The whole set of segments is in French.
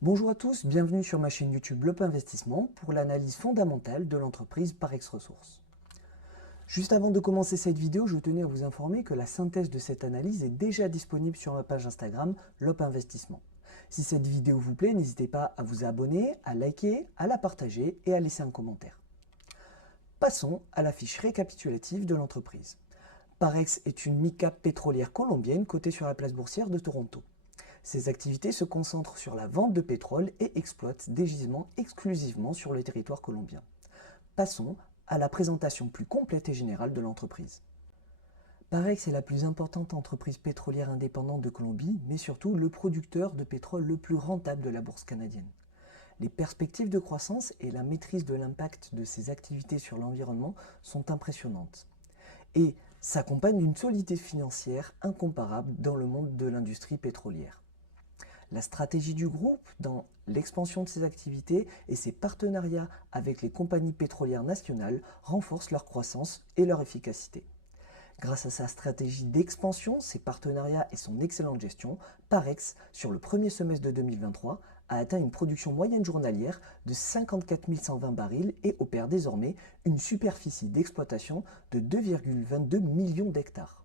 Bonjour à tous, bienvenue sur ma chaîne YouTube L'Op Investissement pour l'analyse fondamentale de l'entreprise Parex Ressources. Juste avant de commencer cette vidéo, je tenais à vous informer que la synthèse de cette analyse est déjà disponible sur ma page Instagram L'Op Investissement. Si cette vidéo vous plaît, n'hésitez pas à vous abonner, à liker, à la partager et à laisser un commentaire. Passons à la fiche récapitulative de l'entreprise. Parex est une mid-cap pétrolière colombienne cotée sur la place boursière de Toronto. Ses activités se concentrent sur la vente de pétrole et exploitent des gisements exclusivement sur le territoire colombien. Passons à la présentation plus complète et générale de l'entreprise. Parex est la plus importante entreprise pétrolière indépendante de Colombie, mais surtout le producteur de pétrole le plus rentable de la bourse canadienne. Les perspectives de croissance et la maîtrise de l'impact de ses activités sur l'environnement sont impressionnantes et s'accompagnent d'une solidité financière incomparable dans le monde de l'industrie pétrolière. La stratégie du groupe dans l'expansion de ses activités et ses partenariats avec les compagnies pétrolières nationales renforcent leur croissance et leur efficacité. Grâce à sa stratégie d'expansion, ses partenariats et son excellente gestion, Parex, sur le premier semestre de 2023, a atteint une production moyenne journalière de 54 120 barils et opère désormais une superficie d'exploitation de 2,22 millions d'hectares.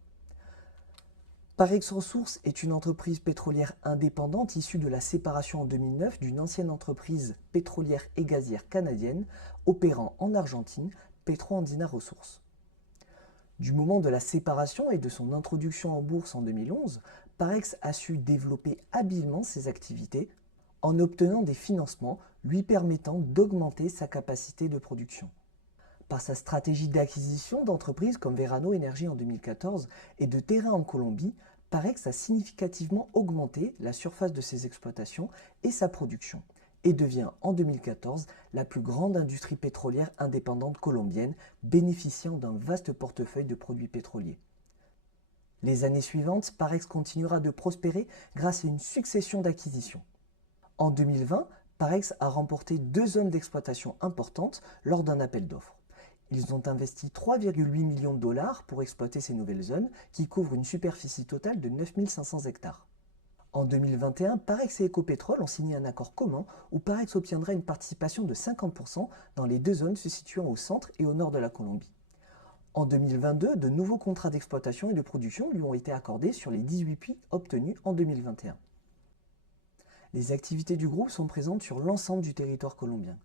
Parex Ressources est une entreprise pétrolière indépendante issue de la séparation en 2009 d'une ancienne entreprise pétrolière et gazière canadienne opérant en Argentine, PetroAndina Ressources. Du moment de la séparation et de son introduction en bourse en 2011, Parex a su développer habilement ses activités en obtenant des financements lui permettant d'augmenter sa capacité de production. Par sa stratégie d'acquisition d'entreprises comme Verano Energy en 2014 et de terrains en Colombie, Parex a significativement augmenté la surface de ses exploitations et sa production, et devient en 2014 la plus grande industrie pétrolière indépendante colombienne, bénéficiant d'un vaste portefeuille de produits pétroliers. Les années suivantes, Parex continuera de prospérer grâce à une succession d'acquisitions. En 2020, Parex a remporté 2 zones d'exploitation importantes lors d'un appel d'offres. Ils ont investi 3,8 millions de dollars pour exploiter ces nouvelles zones qui couvrent une superficie totale de 9 500 hectares. En 2021, Parex et Ecopetrol ont signé un accord commun où Parex obtiendra une participation de 50% dans les 2 zones se situant au centre et au nord de la Colombie. En 2022, de nouveaux contrats d'exploitation et de production lui ont été accordés sur les 18 puits obtenus en 2021. Les activités du groupe sont présentes sur l'ensemble du territoire colombien.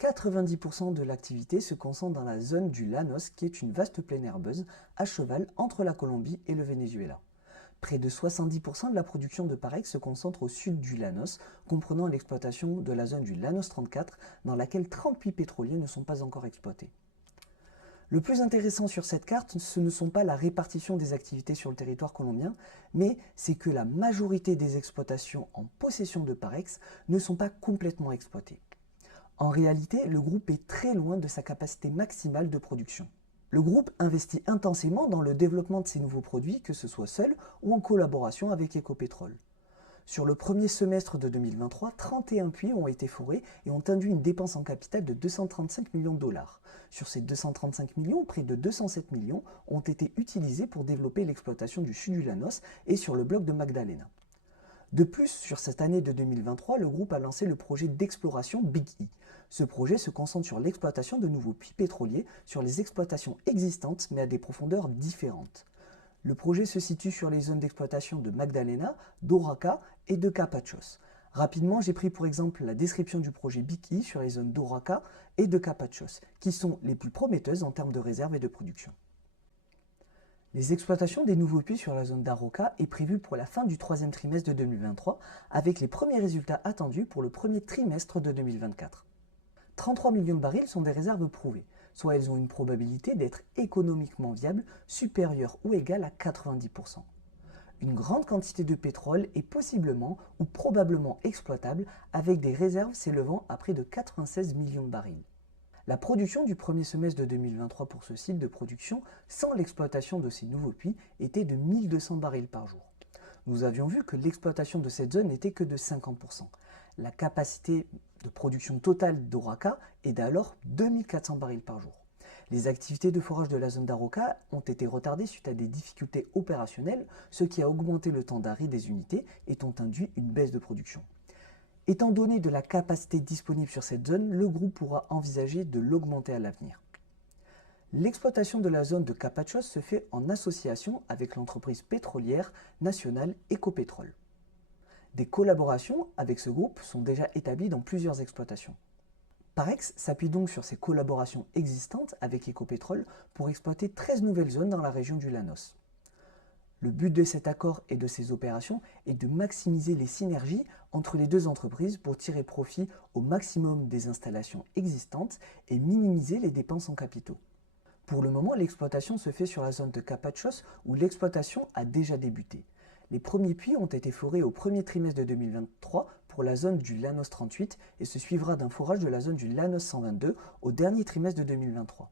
90% de l'activité se concentre dans la zone du Llanos, qui est une vaste plaine herbeuse à cheval entre la Colombie et le Venezuela. Près de 70% de la production de Parex se concentre au sud du Llanos, comprenant l'exploitation de la zone du Llanos 34, dans laquelle 30 puits pétroliers ne sont pas encore exploités. Le plus intéressant sur cette carte, ce ne sont pas la répartition des activités sur le territoire colombien, mais c'est que la majorité des exploitations en possession de Parex ne sont pas complètement exploitées. En réalité, le groupe est très loin de sa capacité maximale de production. Le groupe investit intensément dans le développement de ses nouveaux produits, que ce soit seul ou en collaboration avec Ecopetrol. Sur le premier semestre de 2023, 31 puits ont été forés et ont induit une dépense en capital de 235 millions de dollars. Sur ces 235 millions, près de 207 millions ont été utilisés pour développer l'exploitation du sud du Llanos et sur le bloc de Magdalena. De plus, sur cette année de 2023, le groupe a lancé le projet d'exploration Big E. Ce projet se concentre sur l'exploitation de nouveaux puits pétroliers sur les exploitations existantes mais à des profondeurs différentes. Le projet se situe sur les zones d'exploitation de Magdalena, d'Oraca et de Capachos. Rapidement, j'ai pris pour exemple la description du projet Big E sur les zones d'Oraca et de Capachos, qui sont les plus prometteuses en termes de réserve et de production. Les exploitations des nouveaux puits sur la zone d'Aroca est prévue pour la fin du 3e trimestre de 2023, avec les premiers résultats attendus pour le premier trimestre de 2024. 33 millions de barils sont des réserves prouvées, soit elles ont une probabilité d'être économiquement viables supérieure ou égale à 90%. Une grande quantité de pétrole est possiblement ou probablement exploitable avec des réserves s'élevant à près de 96 millions de barils. La production du premier semestre de 2023 pour ce site de production, sans l'exploitation de ces nouveaux puits, était de 1200 barils par jour. Nous avions vu que l'exploitation de cette zone n'était que de 50%. La capacité de production totale d'Oraca est d'alors 2400 barils par jour. Les activités de forage de la zone d'Aroca ont été retardées suite à des difficultés opérationnelles, ce qui a augmenté le temps d'arrêt des unités et ont induit une baisse de production. Étant donné de la capacité disponible sur cette zone, le groupe pourra envisager de l'augmenter à l'avenir. L'exploitation de la zone de Capachos se fait en association avec l'entreprise pétrolière nationale Ecopetrol. Des collaborations avec ce groupe sont déjà établies dans plusieurs exploitations. Parex s'appuie donc sur ces collaborations existantes avec Ecopetrol pour exploiter 13 nouvelles zones dans la région du Llanos. Le but de cet accord et de ces opérations est de maximiser les synergies entre les deux entreprises pour tirer profit au maximum des installations existantes et minimiser les dépenses en capitaux. Pour le moment, l'exploitation se fait sur la zone de Capachos où l'exploitation a déjà débuté. Les premiers puits ont été forés au premier trimestre de 2023 pour la zone du Llanos 38 et se suivra d'un forage de la zone du Llanos 122 au dernier trimestre de 2023.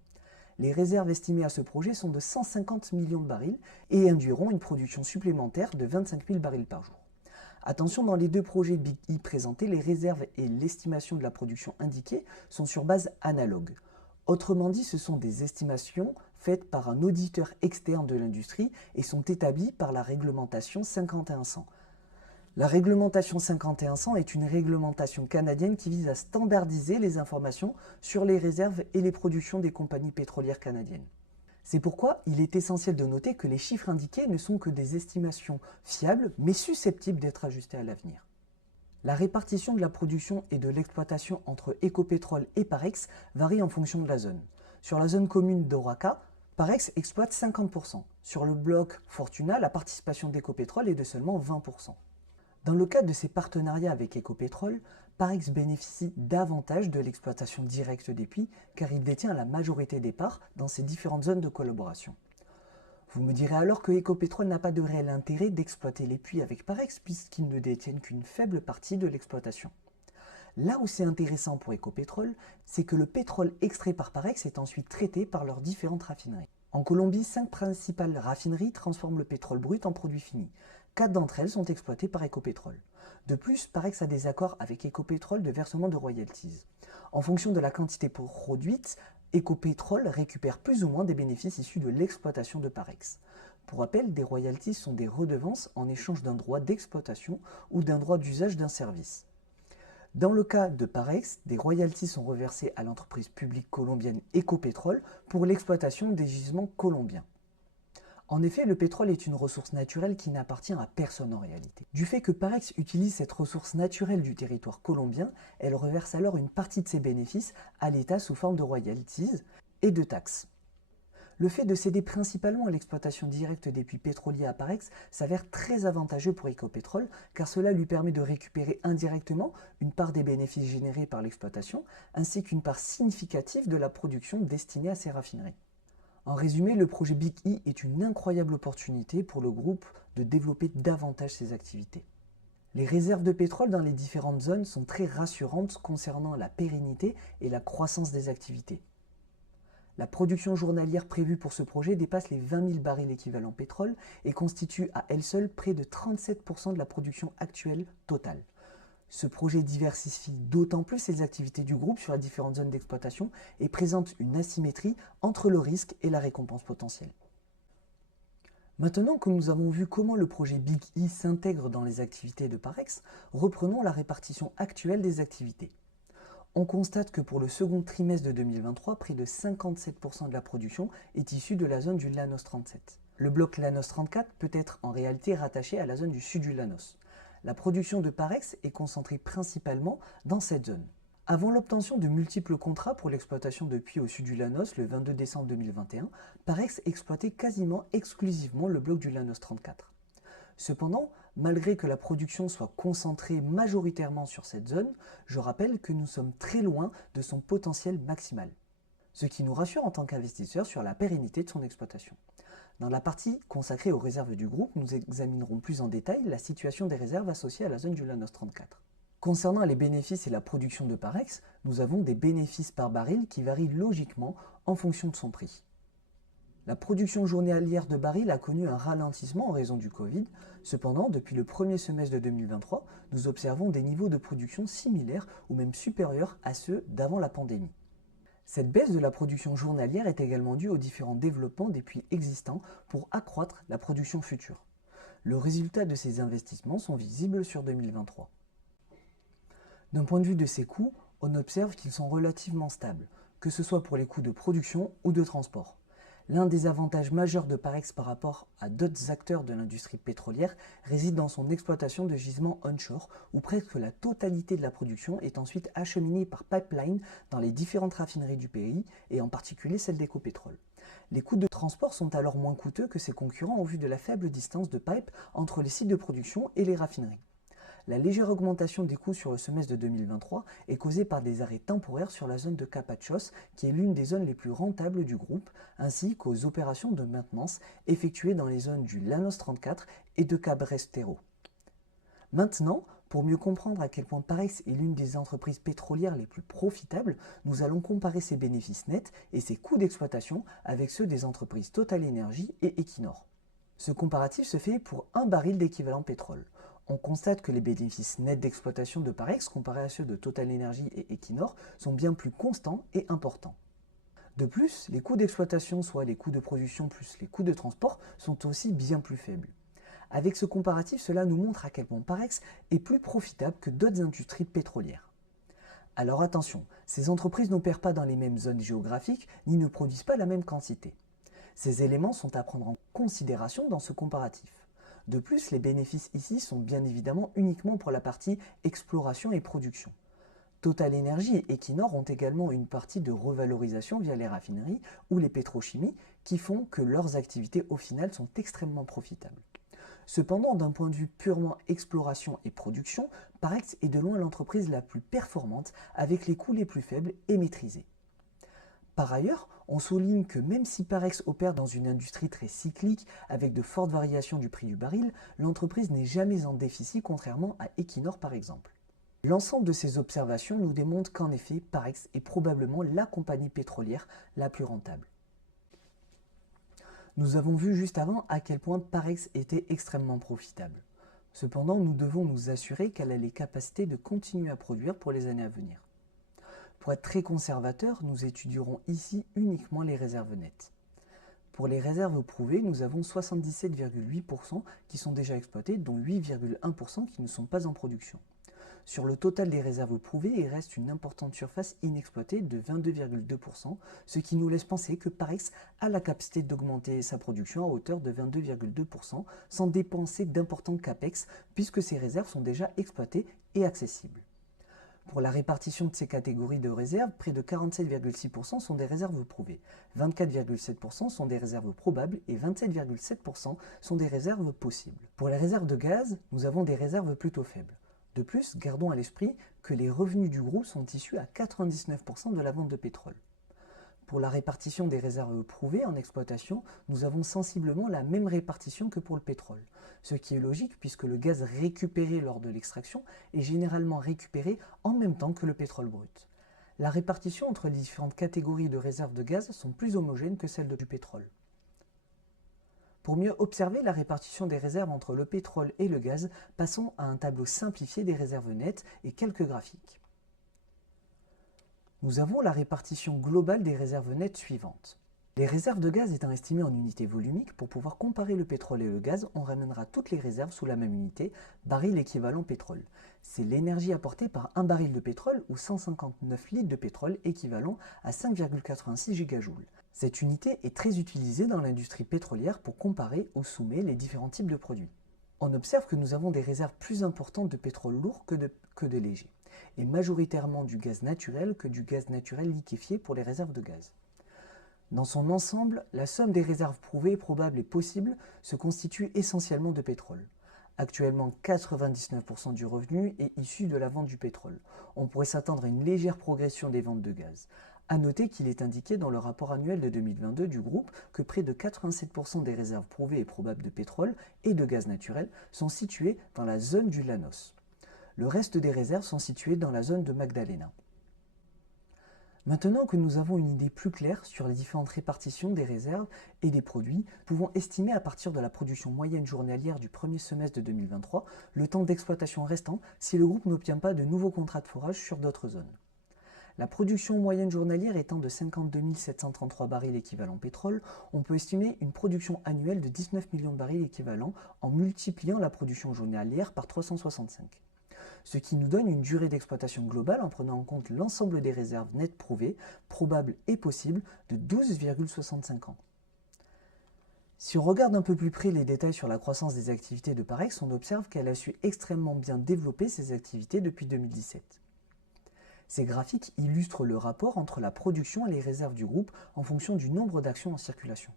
Les réserves estimées à ce projet sont de 150 millions de barils et induiront une production supplémentaire de 25 000 barils par jour. Attention, dans les deux projets Big E présentés, les réserves et l'estimation de la production indiquée sont sur base analogue. Autrement dit, ce sont des estimations faites par un auditeur externe de l'industrie et sont établies par la réglementation 5100. La réglementation 5100 est une réglementation canadienne qui vise à standardiser les informations sur les réserves et les productions des compagnies pétrolières canadiennes. C'est pourquoi il est essentiel de noter que les chiffres indiqués ne sont que des estimations fiables mais susceptibles d'être ajustées à l'avenir. La répartition de la production et de l'exploitation entre Ecopetrol et Parex varie en fonction de la zone. Sur la zone commune d'Oraka, Parex exploite 50%. Sur le bloc Fortuna, la participation d'Ecopetrol est de seulement 20%. Dans le cadre de ces partenariats avec Ecopetrol, Parex bénéficie davantage de l'exploitation directe des puits car il détient la majorité des parts dans ces différentes zones de collaboration. Vous me direz alors que Ecopetrol n'a pas de réel intérêt d'exploiter les puits avec Parex puisqu'ils ne détiennent qu'une faible partie de l'exploitation. Là où c'est intéressant pour Ecopetrol, c'est que le pétrole extrait par Parex est ensuite traité par leurs différentes raffineries. En Colombie, 5 principales raffineries transforment le pétrole brut en produit fini. 4 d'entre elles sont exploitées par Ecopetrol. De plus, Parex a des accords avec Ecopetrol de versement de royalties. En fonction de la quantité produite, Ecopetrol récupère plus ou moins des bénéfices issus de l'exploitation de Parex. Pour rappel, des royalties sont des redevances en échange d'un droit d'exploitation ou d'un droit d'usage d'un service. Dans le cas de Parex, des royalties sont reversées à l'entreprise publique colombienne Ecopetrol pour l'exploitation des gisements colombiens. En effet, le pétrole est une ressource naturelle qui n'appartient à personne en réalité. Du fait que Parex utilise cette ressource naturelle du territoire colombien, elle reverse alors une partie de ses bénéfices à l'État sous forme de royalties et de taxes. Le fait de céder principalement à l'exploitation directe des puits pétroliers à Parex s'avère très avantageux pour Ecopetrol car cela lui permet de récupérer indirectement une part des bénéfices générés par l'exploitation ainsi qu'une part significative de la production destinée à ces raffineries. En résumé, le projet Big E est une incroyable opportunité pour le groupe de développer davantage ses activités. Les réserves de pétrole dans les différentes zones sont très rassurantes concernant la pérennité et la croissance des activités. La production journalière prévue pour ce projet dépasse les 20 000 barils équivalent pétrole et constitue à elle seule près de 37% de la production actuelle totale. Ce projet diversifie d'autant plus les activités du groupe sur les différentes zones d'exploitation et présente une asymétrie entre le risque et la récompense potentielle. Maintenant que nous avons vu comment le projet Big E s'intègre dans les activités de Parex, reprenons la répartition actuelle des activités. On constate que pour le second trimestre de 2023, près de 57% de la production est issue de la zone du Llanos 37. Le bloc Llanos 34 peut être en réalité rattaché à la zone du sud du Llanos. La production de Parex est concentrée principalement dans cette zone. Avant l'obtention de multiples contrats pour l'exploitation de puits au sud du Llanos le 22 décembre 2021, Parex exploitait quasiment exclusivement le bloc du Llanos 34. Cependant, malgré que la production soit concentrée majoritairement sur cette zone, je rappelle que nous sommes très loin de son potentiel maximal. Ce qui nous rassure en tant qu'investisseurs sur la pérennité de son exploitation. Dans la partie consacrée aux réserves du groupe, nous examinerons plus en détail la situation des réserves associées à la zone du Llanos 34. Concernant les bénéfices et la production de Parex, nous avons des bénéfices par baril qui varient logiquement en fonction de son prix. La production journalière de barils a connu un ralentissement en raison du Covid. Cependant, depuis le premier semestre de 2023, nous observons des niveaux de production similaires ou même supérieurs à ceux d'avant la pandémie. Cette baisse de la production journalière est également due aux différents développements des puits existants pour accroître la production future. Le résultat de ces investissements sont visibles sur 2023. D'un point de vue de ces coûts, on observe qu'ils sont relativement stables, que ce soit pour les coûts de production ou de transport. L'un des avantages majeurs de Parex par rapport à d'autres acteurs de l'industrie pétrolière réside dans son exploitation de gisements onshore, où presque la totalité de la production est ensuite acheminée par pipeline dans les différentes raffineries du pays, et en particulier celle d'Ecopétrol. Les coûts de transport sont alors moins coûteux que ses concurrents au vu de la faible distance de pipe entre les sites de production et les raffineries. La légère augmentation des coûts sur le semestre de 2023 est causée par des arrêts temporaires sur la zone de Capachos, qui est l'une des zones les plus rentables du groupe, ainsi qu'aux opérations de maintenance effectuées dans les zones du Llanos 34 et de Cabrestero. Maintenant, pour mieux comprendre à quel point Parex est l'une des entreprises pétrolières les plus profitables, nous allons comparer ses bénéfices nets et ses coûts d'exploitation avec ceux des entreprises Total Energy et Equinor. Ce comparatif se fait pour un baril d'équivalent pétrole. On constate que les bénéfices nets d'exploitation de Parex comparés à ceux de Total Energy et Equinor sont bien plus constants et importants. De plus, les coûts d'exploitation, soit les coûts de production plus les coûts de transport, sont aussi bien plus faibles. Avec ce comparatif, cela nous montre à quel point Parex est plus profitable que d'autres industries pétrolières. Alors attention, ces entreprises n'opèrent pas dans les mêmes zones géographiques ni ne produisent pas la même quantité. Ces éléments sont à prendre en considération dans ce comparatif. De plus, les bénéfices ici sont bien évidemment uniquement pour la partie exploration et production. Total Energy et Equinor ont également une partie de revalorisation via les raffineries ou les pétrochimies qui font que leurs activités au final sont extrêmement profitables. Cependant, d'un point de vue purement exploration et production, Parex est de loin l'entreprise la plus performante avec les coûts les plus faibles et maîtrisés. Par ailleurs, on souligne que même si Parex opère dans une industrie très cyclique avec de fortes variations du prix du baril, l'entreprise n'est jamais en déficit contrairement à Equinor par exemple. L'ensemble de ces observations nous démontre qu'en effet, Parex est probablement la compagnie pétrolière la plus rentable. Nous avons vu juste avant à quel point Parex était extrêmement profitable. Cependant, nous devons nous assurer qu'elle a les capacités de continuer à produire pour les années à venir. Pour être très conservateur, nous étudierons ici uniquement les réserves nettes. Pour les réserves prouvées, nous avons 77,8% qui sont déjà exploitées, dont 8,1% qui ne sont pas en production. Sur le total des réserves prouvées, il reste une importante surface inexploitée de 22,2%, ce qui nous laisse penser que Parex a la capacité d'augmenter sa production à hauteur de 22,2% sans dépenser d'importants capex, puisque ces réserves sont déjà exploitées et accessibles. Pour la répartition de ces catégories de réserves, près de 47,6% sont des réserves prouvées, 24,7% sont des réserves probables et 27,7% sont des réserves possibles. Pour les réserves de gaz, nous avons des réserves plutôt faibles. De plus, gardons à l'esprit que les revenus du groupe sont issus à 99% de la vente de pétrole. Pour la répartition des réserves prouvées en exploitation, nous avons sensiblement la même répartition que pour le pétrole, ce qui est logique puisque le gaz récupéré lors de l'extraction est généralement récupéré en même temps que le pétrole brut. La répartition entre les différentes catégories de réserves de gaz sont plus homogènes que celle du pétrole. Pour mieux observer la répartition des réserves entre le pétrole et le gaz, passons à un tableau simplifié des réserves nettes et quelques graphiques. Nous avons la répartition globale des réserves nettes suivantes. Les réserves de gaz étant estimées en unités volumiques, pour pouvoir comparer le pétrole et le gaz, on ramènera toutes les réserves sous la même unité, baril équivalent pétrole. C'est l'énergie apportée par un baril de pétrole ou 159 litres de pétrole équivalent à 5,86 gigajoules. Cette unité est très utilisée dans l'industrie pétrolière pour comparer ou soumettre les différents types de produits. On observe que nous avons des réserves plus importantes de pétrole lourd que de léger, et majoritairement du gaz naturel que du gaz naturel liquéfié pour les réserves de gaz. Dans son ensemble, la somme des réserves prouvées, probables et possibles se constitue essentiellement de pétrole. Actuellement, 99% du revenu est issu de la vente du pétrole. On pourrait s'attendre à une légère progression des ventes de gaz. A noter qu'il est indiqué dans le rapport annuel de 2022 du groupe que près de 87% des réserves prouvées et probables de pétrole et de gaz naturel sont situées dans la zone du Llanos. Le reste des réserves sont situées dans la zone de Magdalena. Maintenant que nous avons une idée plus claire sur les différentes répartitions des réserves et des produits, nous pouvons estimer à partir de la production moyenne journalière du premier semestre de 2023 le temps d'exploitation restant si le groupe n'obtient pas de nouveaux contrats de forage sur d'autres zones. La production moyenne journalière étant de 52 733 barils équivalent pétrole, on peut estimer une production annuelle de 19 millions de barils équivalents en multipliant la production journalière par 365. ce qui nous donne une durée d'exploitation globale en prenant en compte l'ensemble des réserves nettes prouvées, probables et possibles de 12,65 ans. Si on regarde un peu plus près les détails sur la croissance des activités de Parex, on observe qu'elle a su extrêmement bien développer ses activités depuis 2017. Ces graphiques illustrent le rapport entre la production et les réserves du groupe en fonction du nombre d'actions en circulation.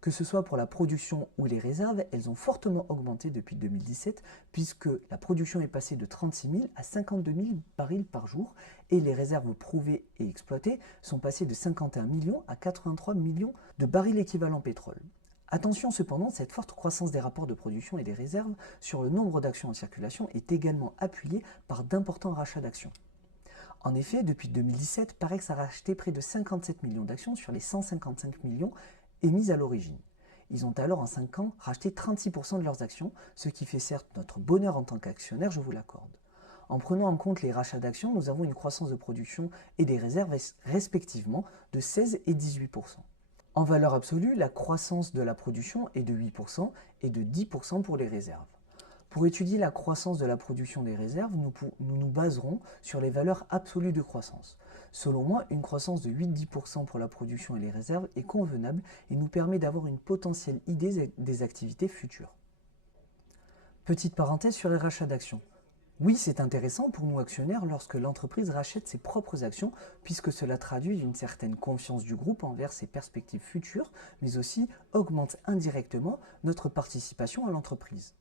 Que ce soit pour la production ou les réserves, elles ont fortement augmenté depuis 2017 puisque la production est passée de 36 000 à 52 000 barils par jour et les réserves prouvées et exploitées sont passées de 51 millions à 83 millions de barils équivalent pétrole. Attention cependant, cette forte croissance des rapports de production et des réserves sur le nombre d'actions en circulation est également appuyée par d'importants rachats d'actions. En effet, depuis 2017, Parex a racheté près de 57 millions d'actions sur les 155 millions émises à l'origine. Ils ont alors en 5 ans racheté 36% de leurs actions, ce qui fait certes notre bonheur en tant qu'actionnaire, je vous l'accorde. En prenant en compte les rachats d'actions, nous avons une croissance de production et des réserves respectivement de 16 et 18%. En valeur absolue, la croissance de la production est de 8% et de 10% pour les réserves. Pour étudier la croissance de la production des réserves, nous nous baserons sur les valeurs absolues de croissance. Selon moi, une croissance de 8-10% pour la production et les réserves est convenable et nous permet d'avoir une potentielle idée des activités futures. Petite parenthèse sur les rachats d'actions. Oui, c'est intéressant pour nous actionnaires lorsque l'entreprise rachète ses propres actions puisque cela traduit une certaine confiance du groupe envers ses perspectives futures, mais aussi augmente indirectement notre participation à l'entreprise.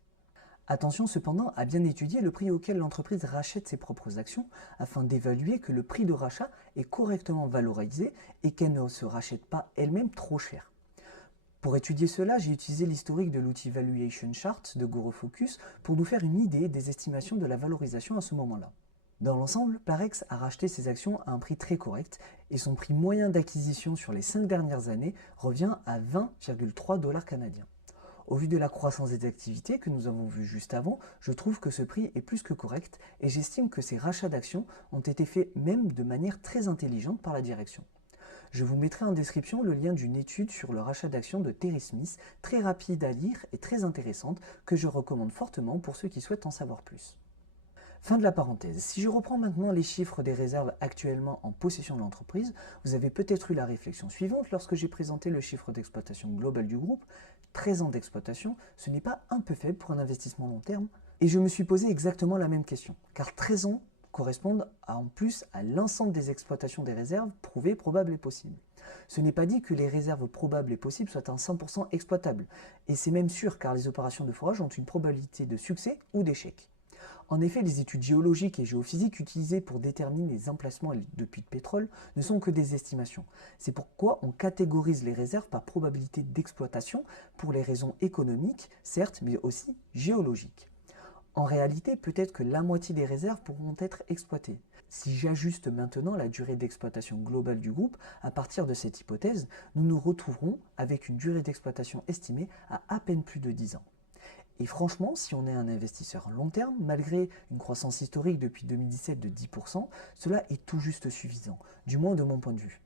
Attention cependant à bien étudier le prix auquel l'entreprise rachète ses propres actions afin d'évaluer que le prix de rachat est correctement valorisé et qu'elle ne se rachète pas elle-même trop cher. Pour étudier cela, j'ai utilisé l'historique de l'outil Valuation Chart de GoroFocus pour nous faire une idée des estimations de la valorisation à ce moment-là. Dans l'ensemble, Parex a racheté ses actions à un prix très correct et son prix moyen d'acquisition sur les 5 dernières années revient à 20,3 $ canadiens. Au vu de la croissance des activités que nous avons vues juste avant, je trouve que ce prix est plus que correct et j'estime que ces rachats d'actions ont été faits même de manière très intelligente par la direction. Je vous mettrai en description le lien d'une étude sur le rachat d'actions de Terry Smith, très rapide à lire et très intéressante, que je recommande fortement pour ceux qui souhaitent en savoir plus. Fin de la parenthèse. Si je reprends maintenant les chiffres des réserves actuellement en possession de l'entreprise, vous avez peut-être eu la réflexion suivante lorsque j'ai présenté le chiffre d'exploitation global du groupe. 13 ans d'exploitation, ce n'est pas un peu faible pour un investissement long terme? Et je me suis posé exactement la même question, car 13 ans correspondent en plus à l'ensemble des exploitations des réserves prouvées, probables et possibles. Ce n'est pas dit que les réserves probables et possibles soient à 100% exploitables, et c'est même sûr car les opérations de forage ont une probabilité de succès ou d'échec. En effet, les études géologiques et géophysiques utilisées pour déterminer les emplacements de puits de pétrole ne sont que des estimations. C'est pourquoi on catégorise les réserves par probabilité d'exploitation pour les raisons économiques, certes, mais aussi géologiques. En réalité, peut-être que la moitié des réserves pourront être exploitées. Si j'ajuste maintenant la durée d'exploitation globale du groupe, à partir de cette hypothèse, nous nous retrouverons avec une durée d'exploitation estimée à peine plus de 10 ans. Et franchement, si on est un investisseur long terme, malgré une croissance historique depuis 2017 de 10%, cela est tout juste suffisant, du moins de mon point de vue.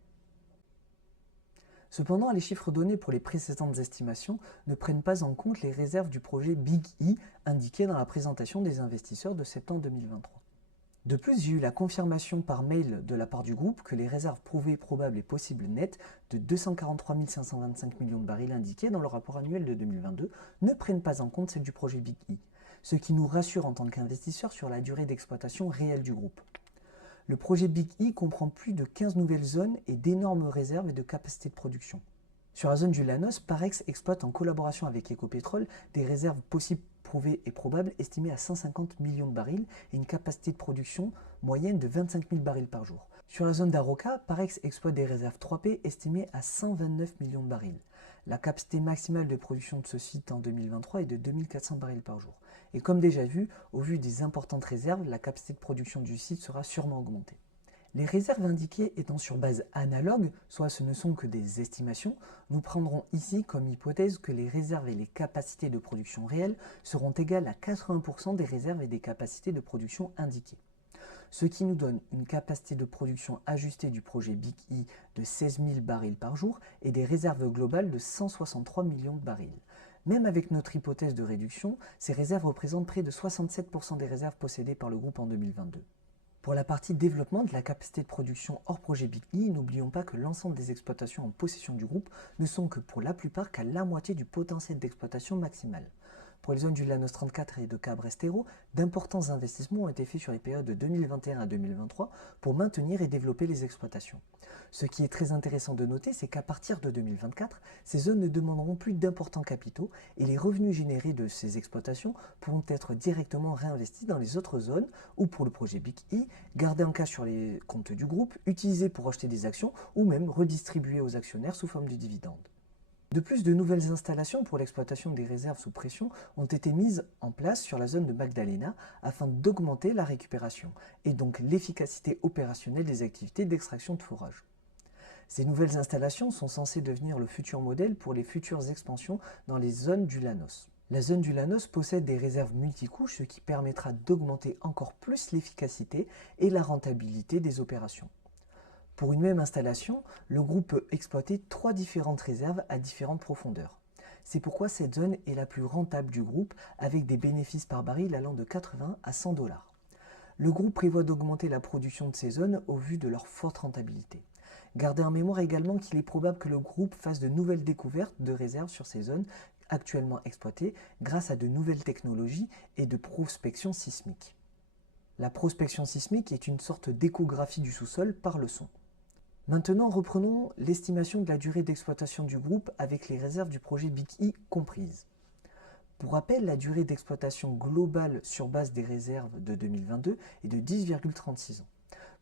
Cependant, les chiffres donnés pour les précédentes estimations ne prennent pas en compte les réserves du projet Big E indiquées dans la présentation des investisseurs de septembre 2023. De plus, j'ai eu la confirmation par mail de la part du groupe que les réserves prouvées, probables et possibles nettes de 243 525 millions de barils indiquées dans le rapport annuel de 2022 ne prennent pas en compte celles du projet Big E, ce qui nous rassure en tant qu'investisseurs sur la durée d'exploitation réelle du groupe. Le projet Big E comprend plus de 15 nouvelles zones et d'énormes réserves et de capacités de production. Sur la zone du Llanos, Parex exploite en collaboration avec Ecopetrol des réserves possibles, prouvées et probables estimées à 150 millions de barils et une capacité de production moyenne de 25 000 barils par jour. Sur la zone d'Aroca, Parex exploite des réserves 3P estimées à 129 millions de barils. La capacité maximale de production de ce site en 2023 est de 2400 barils par jour. Et comme déjà vu, au vu des importantes réserves, la capacité de production du site sera sûrement augmentée. Les réserves indiquées étant sur base analogue, soit ce ne sont que des estimations, nous prendrons ici comme hypothèse que les réserves et les capacités de production réelles seront égales à 80% des réserves et des capacités de production indiquées. Ce qui nous donne une capacité de production ajustée du projet Big E de 16 000 barils par jour et des réserves globales de 163 millions de barils. Même avec notre hypothèse de réduction, ces réserves représentent près de 67% des réserves possédées par le groupe en 2022. Pour la partie développement de la capacité de production hors projet Big E, n'oublions pas que l'ensemble des exploitations en possession du groupe ne sont que pour la plupart qu'à la moitié du potentiel d'exploitation maximal. Pour les zones du Llanos 34 et de Cabrestero, d'importants investissements ont été faits sur les périodes de 2021 à 2023 pour maintenir et développer les exploitations. Ce qui est très intéressant de noter, c'est qu'à partir de 2024, ces zones ne demanderont plus d'importants capitaux et les revenus générés de ces exploitations pourront être directement réinvestis dans les autres zones ou pour le projet Big E, gardés en cash sur les comptes du groupe, utilisés pour acheter des actions ou même redistribués aux actionnaires sous forme de dividendes. De plus, de nouvelles installations pour l'exploitation des réserves sous pression ont été mises en place sur la zone de Magdalena afin d'augmenter la récupération et donc l'efficacité opérationnelle des activités d'extraction de fourrage. Ces nouvelles installations sont censées devenir le futur modèle pour les futures expansions dans les zones du Llanos. La zone du Llanos possède des réserves multicouches, ce qui permettra d'augmenter encore plus l'efficacité et la rentabilité des opérations. Pour une même installation, le groupe peut exploiter 3 différentes réserves à différentes profondeurs. C'est pourquoi cette zone est la plus rentable du groupe, avec des bénéfices par baril allant de 80 à 100 $. Le groupe prévoit d'augmenter la production de ces zones au vu de leur forte rentabilité. Gardez en mémoire également qu'il est probable que le groupe fasse de nouvelles découvertes de réserves sur ces zones actuellement exploitées grâce à de nouvelles technologies et de prospection sismique. La prospection sismique est une sorte d'échographie du sous-sol par le son. Maintenant, reprenons l'estimation de la durée d'exploitation du groupe avec les réserves du projet Big E comprises. Pour rappel, la durée d'exploitation globale sur base des réserves de 2022 est de 10,36 ans.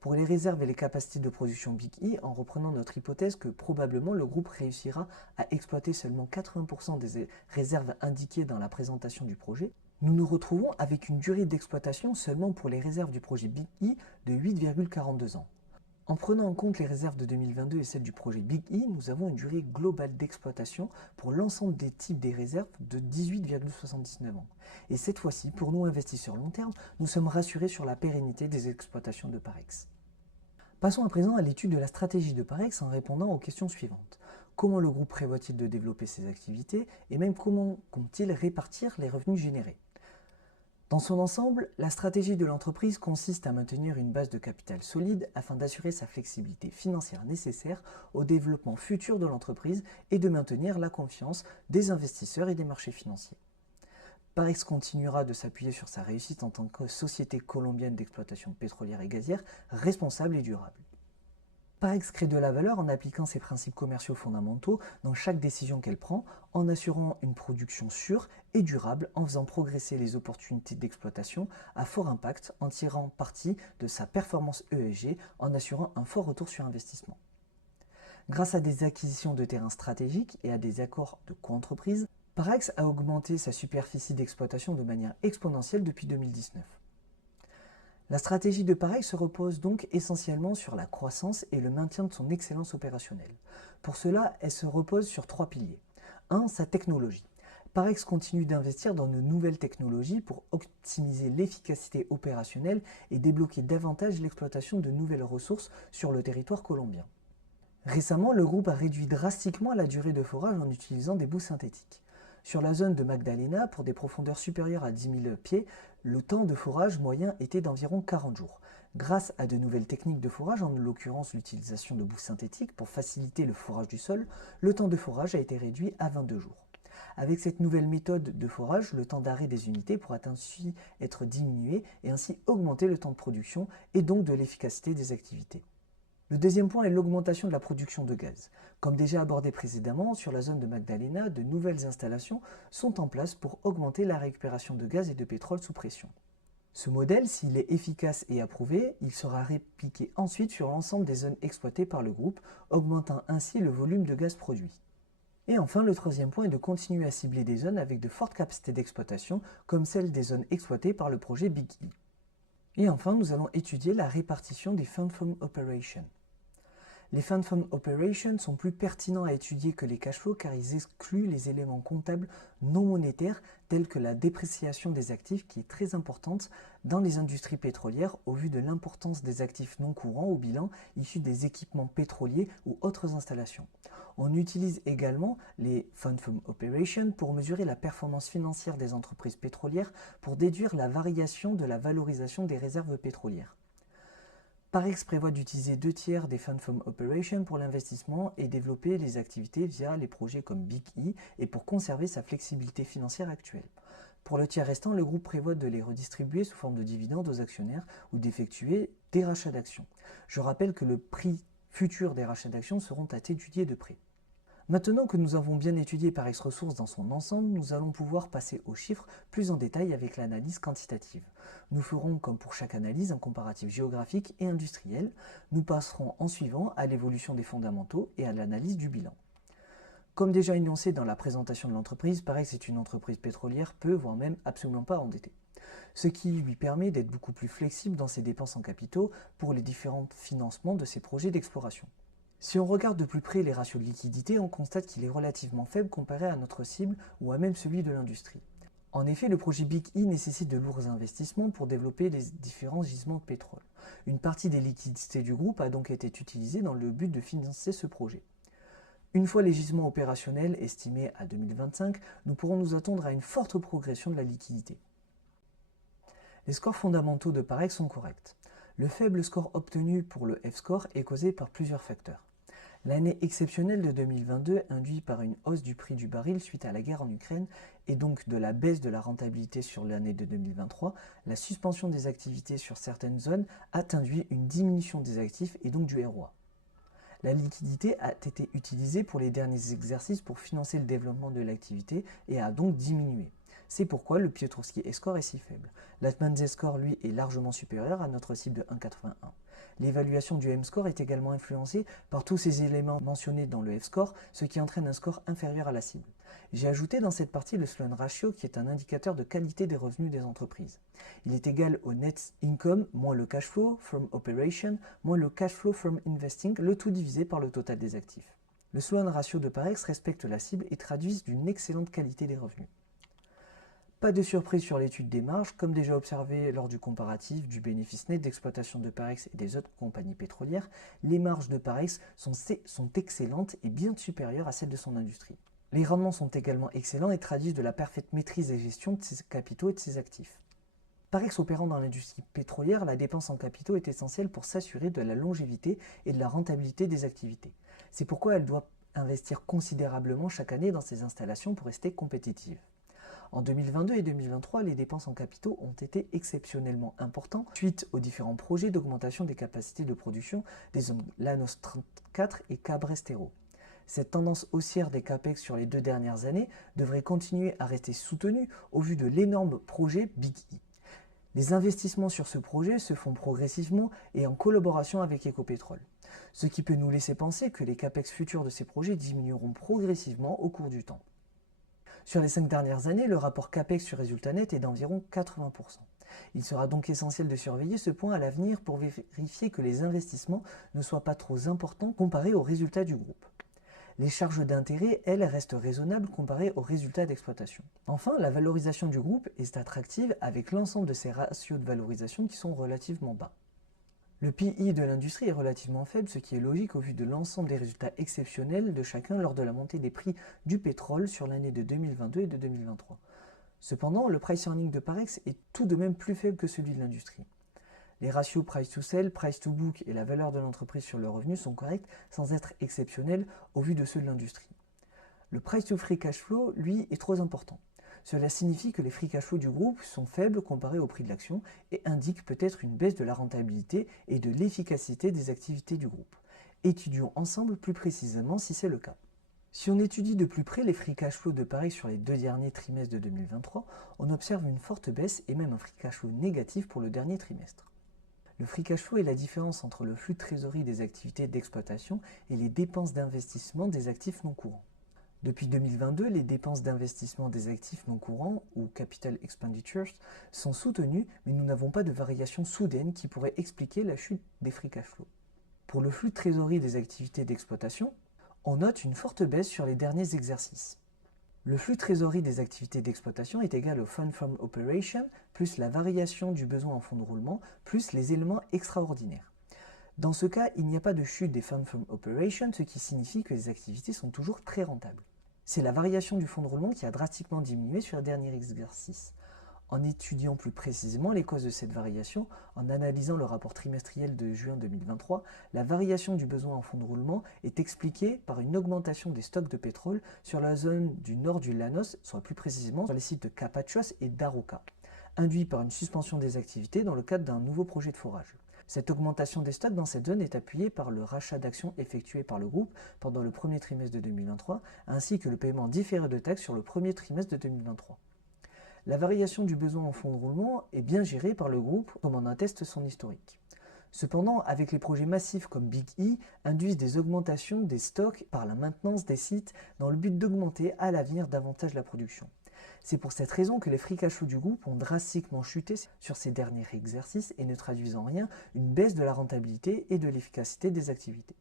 Pour les réserves et les capacités de production Big E, en reprenant notre hypothèse que probablement le groupe réussira à exploiter seulement 80% des réserves indiquées dans la présentation du projet, nous nous retrouvons avec une durée d'exploitation seulement pour les réserves du projet Big E de 8,42 ans. En prenant en compte les réserves de 2022 et celles du projet Big E, nous avons une durée globale d'exploitation pour l'ensemble des types des réserves de 18,79 ans. Et cette fois-ci, pour nous investisseurs long terme, nous sommes rassurés sur la pérennité des exploitations de Parex. Passons à présent à l'étude de la stratégie de Parex en répondant aux questions suivantes. Comment le groupe prévoit-il de développer ses activités et même comment compte-t-il répartir les revenus générés? Dans son ensemble, la stratégie de l'entreprise consiste à maintenir une base de capital solide afin d'assurer sa flexibilité financière nécessaire au développement futur de l'entreprise et de maintenir la confiance des investisseurs et des marchés financiers. Parex continuera de s'appuyer sur sa réussite en tant que société colombienne d'exploitation pétrolière et gazière responsable et durable. Parex crée de la valeur en appliquant ses principes commerciaux fondamentaux dans chaque décision qu'elle prend, en assurant une production sûre et durable, en faisant progresser les opportunités d'exploitation à fort impact, en tirant parti de sa performance ESG, en assurant un fort retour sur investissement. Grâce à des acquisitions de terrains stratégiques et à des accords de coentreprise, Parex a augmenté sa superficie d'exploitation de manière exponentielle depuis 2019. La stratégie de Parex se repose donc essentiellement sur la croissance et le maintien de son excellence opérationnelle. Pour cela, elle se repose sur 3 piliers. 1. Sa technologie. Parex continue d'investir dans de nouvelles technologies pour optimiser l'efficacité opérationnelle et débloquer davantage l'exploitation de nouvelles ressources sur le territoire colombien. Récemment, le groupe a réduit drastiquement la durée de forage en utilisant des boues synthétiques. Sur la zone de Magdalena, pour des profondeurs supérieures à 10 000 pieds, le temps de forage moyen était d'environ 40 jours. Grâce à de nouvelles techniques de forage, en l'occurrence l'utilisation de boues synthétiques pour faciliter le forage du sol, le temps de forage a été réduit à 22 jours. Avec cette nouvelle méthode de forage, le temps d'arrêt des unités pourra ainsi être diminué et ainsi augmenter le temps de production et donc de l'efficacité des activités. Le deuxième point est l'augmentation de la production de gaz. Comme déjà abordé précédemment, sur la zone de Magdalena, de nouvelles installations sont en place pour augmenter la récupération de gaz et de pétrole sous pression. Ce modèle, s'il est efficace et approuvé, il sera répliqué ensuite sur l'ensemble des zones exploitées par le groupe, augmentant ainsi le volume de gaz produit. Et enfin, le troisième point est de continuer à cibler des zones avec de fortes capacités d'exploitation, comme celles des zones exploitées par le projet Big E. Et enfin, nous allons étudier la répartition des Fund From Operation. Les Fund From Operations sont plus pertinents à étudier que les cash flows car ils excluent les éléments comptables non monétaires tels que la dépréciation des actifs qui est très importante dans les industries pétrolières au vu de l'importance des actifs non courants au bilan issus des équipements pétroliers ou autres installations. On utilise également les Fund From Operations pour mesurer la performance financière des entreprises pétrolières pour déduire la variation de la valorisation des réserves pétrolières. Parex prévoit d'utiliser 2/3 des Fund From Operations pour l'investissement et développer les activités via les projets comme Big E et pour conserver sa flexibilité financière actuelle. Pour le tiers restant, le groupe prévoit de les redistribuer sous forme de dividendes aux actionnaires ou d'effectuer des rachats d'actions. Je rappelle que le prix futur des rachats d'actions seront à étudier de près. Maintenant que nous avons bien étudié Parex Ressources dans son ensemble, nous allons pouvoir passer aux chiffres plus en détail avec l'analyse quantitative. Nous ferons, comme pour chaque analyse, un comparatif géographique et industriel. Nous passerons en suivant à l'évolution des fondamentaux et à l'analyse du bilan. Comme déjà énoncé dans la présentation de l'entreprise, Parex est une entreprise pétrolière peu, voire même absolument pas endettée, ce qui lui permet d'être beaucoup plus flexible dans ses dépenses en capitaux pour les différents financements de ses projets d'exploration. Si on regarde de plus près les ratios de liquidité, on constate qu'il est relativement faible comparé à notre cible ou à même celui de l'industrie. En effet, le projet Big E nécessite de lourds investissements pour développer les différents gisements de pétrole. Une partie des liquidités du groupe a donc été utilisée dans le but de financer ce projet. Une fois les gisements opérationnels estimés à 2025, nous pourrons nous attendre à une forte progression de la liquidité. Les scores fondamentaux de Parex sont corrects. Le faible score obtenu pour le F-score est causé par plusieurs facteurs. L'année exceptionnelle de 2022, induite par une hausse du prix du baril suite à la guerre en Ukraine et donc de la baisse de la rentabilité sur l'année de 2023, la suspension des activités sur certaines zones a induit une diminution des actifs et donc du ROA. La liquidité a été utilisée pour les derniers exercices pour financer le développement de l'activité et a donc diminué. C'est pourquoi le Piotrowski score est si faible. L'Atman's score, lui, est largement supérieur à notre cible de 1,81. L'évaluation du M-score est également influencée par tous ces éléments mentionnés dans le F-score, ce qui entraîne un score inférieur à la cible. J'ai ajouté dans cette partie le Sloan Ratio qui est un indicateur de qualité des revenus des entreprises. Il est égal au net income moins le cash flow from operation moins le cash flow from investing, le tout divisé par le total des actifs. Le Sloan Ratio de Parex respecte la cible et traduit d'une excellente qualité des revenus. Pas de surprise sur l'étude des marges, comme déjà observé lors du comparatif du bénéfice net d'exploitation de Parex et des autres compagnies pétrolières, les marges de Parex sont excellentes et bien supérieures à celles de son industrie. Les rendements sont également excellents et traduisent de la parfaite maîtrise et gestion de ses capitaux et de ses actifs. Parex opérant dans l'industrie pétrolière, la dépense en capitaux est essentielle pour s'assurer de la longévité et de la rentabilité des activités. C'est pourquoi elle doit investir considérablement chaque année dans ses installations pour rester compétitive. En 2022 et 2023, les dépenses en capitaux ont été exceptionnellement importantes suite aux différents projets d'augmentation des capacités de production des zones Llanos 34 et Cabrestero. Cette tendance haussière des capex sur les 2 dernières années devrait continuer à rester soutenue au vu de l'énorme projet Big E. Les investissements sur ce projet se font progressivement et en collaboration avec Ecopétrol, ce qui peut nous laisser penser que les capex futurs de ces projets diminueront progressivement au cours du temps. Sur les 5 dernières années, le rapport CAPEX sur résultat net est d'environ 80%. Il sera donc essentiel de surveiller ce point à l'avenir pour vérifier que les investissements ne soient pas trop importants comparés aux résultats du groupe. Les charges d'intérêt, elles, restent raisonnables comparées aux résultats d'exploitation. Enfin, la valorisation du groupe est attractive avec l'ensemble de ses ratios de valorisation qui sont relativement bas. Le PI de l'industrie est relativement faible, ce qui est logique au vu de l'ensemble des résultats exceptionnels de chacun lors de la montée des prix du pétrole sur l'année de 2022 et de 2023. Cependant, le price earning de Parex est tout de même plus faible que celui de l'industrie. Les ratios price to sell, price to book et la valeur de l'entreprise sur le revenu sont corrects sans être exceptionnels au vu de ceux de l'industrie. Le price to free cash flow, lui, est trop important. Cela signifie que les free cash flow du groupe sont faibles comparés au prix de l'action et indiquent peut-être une baisse de la rentabilité et de l'efficacité des activités du groupe. Étudions ensemble plus précisément si c'est le cas. Si on étudie de plus près les free cash flow de Parex sur les 2 derniers trimestres de 2023, on observe une forte baisse et même un free cash flow négatif pour le dernier trimestre. Le free cash flow est la différence entre le flux de trésorerie des activités d'exploitation et les dépenses d'investissement des actifs non courants. Depuis 2022, les dépenses d'investissement des actifs non courants, ou capital expenditures, sont soutenues, mais nous n'avons pas de variation soudaine qui pourrait expliquer la chute des free cash flow. Pour le flux de trésorerie des activités d'exploitation, on note une forte baisse sur les derniers exercices. Le flux de trésorerie des activités d'exploitation est égal au Fund from Operation plus la variation du besoin en fonds de roulement plus les éléments extraordinaires. Dans ce cas, il n'y a pas de chute des Fund from Operation, ce qui signifie que les activités sont toujours très rentables. C'est la variation du fonds de roulement qui a drastiquement diminué sur le dernier exercice. En étudiant plus précisément les causes de cette variation, en analysant le rapport trimestriel de juin 2023, la variation du besoin en fonds de roulement est expliquée par une augmentation des stocks de pétrole sur la zone du nord du Llanos, soit plus précisément sur les sites de Capachos et d'Aroca, induit par une suspension des activités dans le cadre d'un nouveau projet de forage. Cette augmentation des stocks dans cette zone est appuyée par le rachat d'actions effectué par le groupe pendant le premier trimestre de 2023, ainsi que le paiement différé de taxes sur le premier trimestre de 2023. La variation du besoin en fonds de roulement est bien gérée par le groupe, comme en atteste son historique. Cependant, avec les projets massifs comme Big E, induisent des augmentations des stocks par la maintenance des sites dans le but d'augmenter à l'avenir davantage la production. C'est pour cette raison que les free cash flow du groupe ont drastiquement chuté sur ces derniers exercices et ne traduisent en rien une baisse de la rentabilité et de l'efficacité des activités.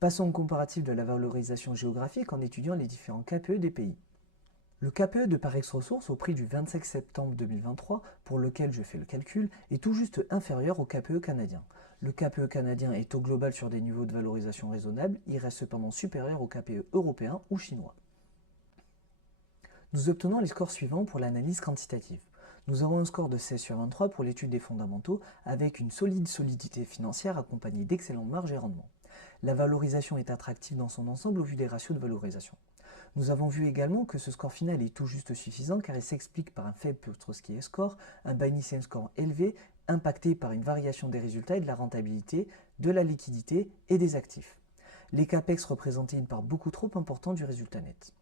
Passons au comparatif de la valorisation géographique en étudiant les différents KPE des pays. Le KPE de Parex Ressources au prix du 25 septembre 2023, pour lequel je fais le calcul, est tout juste inférieur au KPE canadien. Le KPE canadien est au global sur des niveaux de valorisation raisonnables, il reste cependant supérieur au KPE européen ou chinois. Nous obtenons les scores suivants pour l'analyse quantitative. Nous avons un score de 16 sur 23 pour l'étude des fondamentaux, avec une solide solidité financière accompagnée d'excellentes marges et rendements. La valorisation est attractive dans son ensemble au vu des ratios de valorisation. Nous avons vu également que ce score final est tout juste suffisant car il s'explique par un faible Piotrowski score, un Bayesian score élevé, impacté par une variation des résultats et de la rentabilité, de la liquidité et des actifs. Les CAPEX représentaient une part beaucoup trop importante du résultat net.